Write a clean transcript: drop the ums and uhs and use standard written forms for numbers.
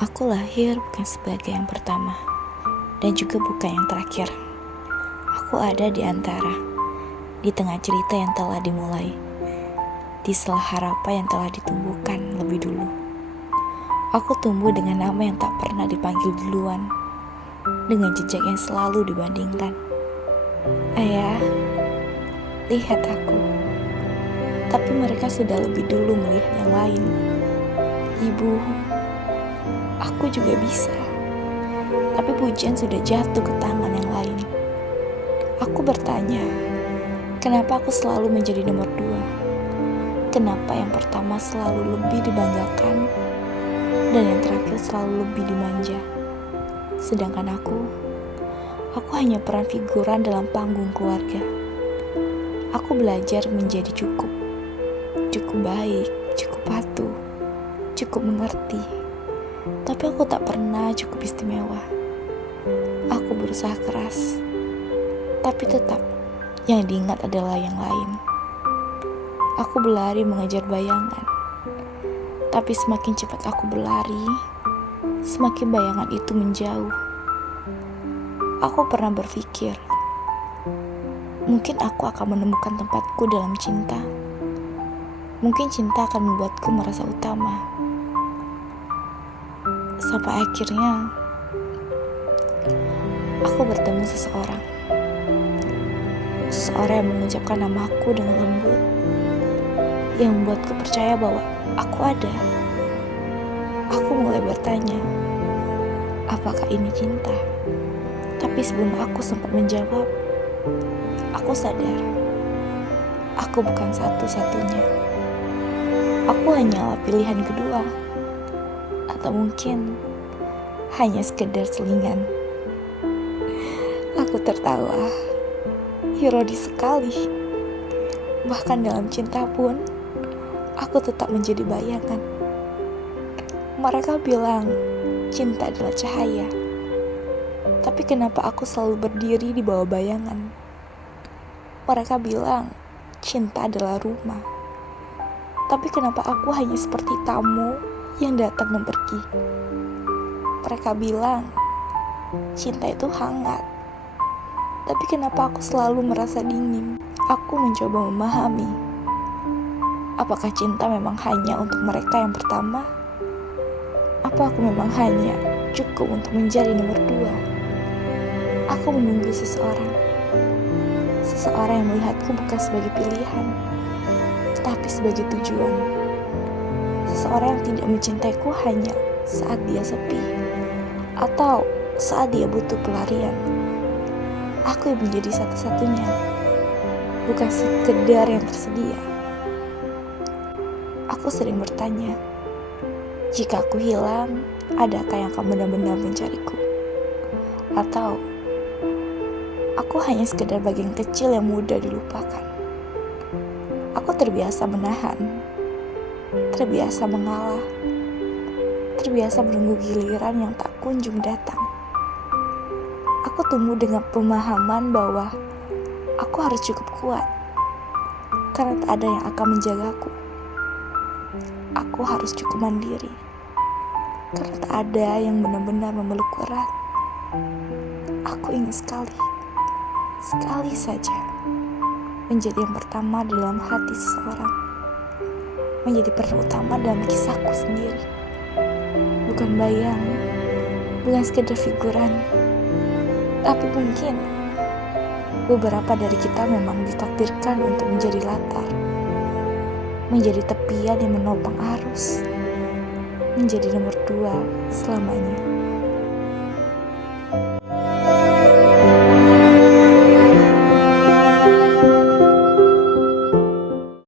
Aku lahir bukan sebagai yang pertama, dan juga bukan yang terakhir. Aku ada di antara, di tengah cerita yang telah dimulai, di sela harapan yang telah ditumbuhkan lebih dulu. Aku tumbuh dengan nama yang tak pernah dipanggil duluan, dengan jejak yang selalu dibandingkan. Ayah, lihat aku. Tapi mereka sudah lebih dulu melihat yang lain. Ibu, aku juga bisa. Tapi pujian sudah jatuh ke tangan yang lain. Aku bertanya, kenapa aku selalu menjadi nomor 2? Kenapa yang pertama selalu lebih dibanggakan dan yang terakhir selalu lebih dimanja? Sedangkan aku hanya peran figuran dalam panggung keluarga. Aku belajar menjadi cukup baik, cukup patuh, cukup mengerti. Tapi aku tak pernah cukup istimewa. Aku berusaha keras, tapi tetap yang diingat adalah yang lain. Aku berlari mengejar bayangan, tapi semakin cepat aku berlari, semakin bayangan itu menjauh. Aku pernah berpikir, mungkin aku akan menemukan tempatku dalam cinta. Mungkin cinta akan membuatku merasa utama. Sampai akhirnya, aku bertemu seseorang. Seseorang yang mengucapkan namaku dengan lembut, yang membuatku percaya bahwa aku ada. Aku mulai bertanya, apakah ini cinta? Tapi sebelum aku sempat menjawab, aku sadar, aku bukan satu-satunya. Aku hanyalah pilihan kedua, atau mungkin hanya sekedar selingan. Aku tertawa, ironis sekali. Bahkan dalam cinta pun, aku tetap menjadi bayangan. Mereka bilang cinta adalah cahaya, tapi kenapa aku selalu berdiri di bawah bayangan? Mereka bilang cinta adalah rumah, tapi kenapa aku hanya seperti tamu yang datang dan pergi? Mereka bilang cinta itu hangat, tapi kenapa aku selalu merasa dingin? Aku mencoba memahami, apakah cinta memang hanya untuk mereka yang pertama? Apa aku memang hanya cukup untuk menjadi nomor 2? Aku menunggu seseorang yang melihatku bukan sebagai pilihan, tapi sebagai tujuan. Seseorang yang tidak mencintaiku hanya saat dia sepi atau saat dia butuh pelarian. Aku yang menjadi satu-satunya, bukan sekedar yang tersedia. Aku sering bertanya, jika aku hilang, adakah yang akan benar-benar mencariku? Atau aku hanya sekedar bagian kecil yang mudah dilupakan? Aku terbiasa menahan, terbiasa mengalah, terbiasa menunggu giliran yang tak kunjung datang. Aku tumbuh dengan pemahaman bahwa aku harus cukup kuat, karena tak ada yang akan menjagaku. Aku harus cukup mandiri, karena tak ada yang benar-benar memeluk erat. Aku ingin sekali saja menjadi yang pertama di dalam hati seseorang, menjadi peran utama dalam kisahku sendiri, bukan bayang, bukan sekedar figuran. Tapi mungkin beberapa dari kita memang ditakdirkan untuk menjadi latar, menjadi tepian yang menopang arus, menjadi nomor 2 selamanya.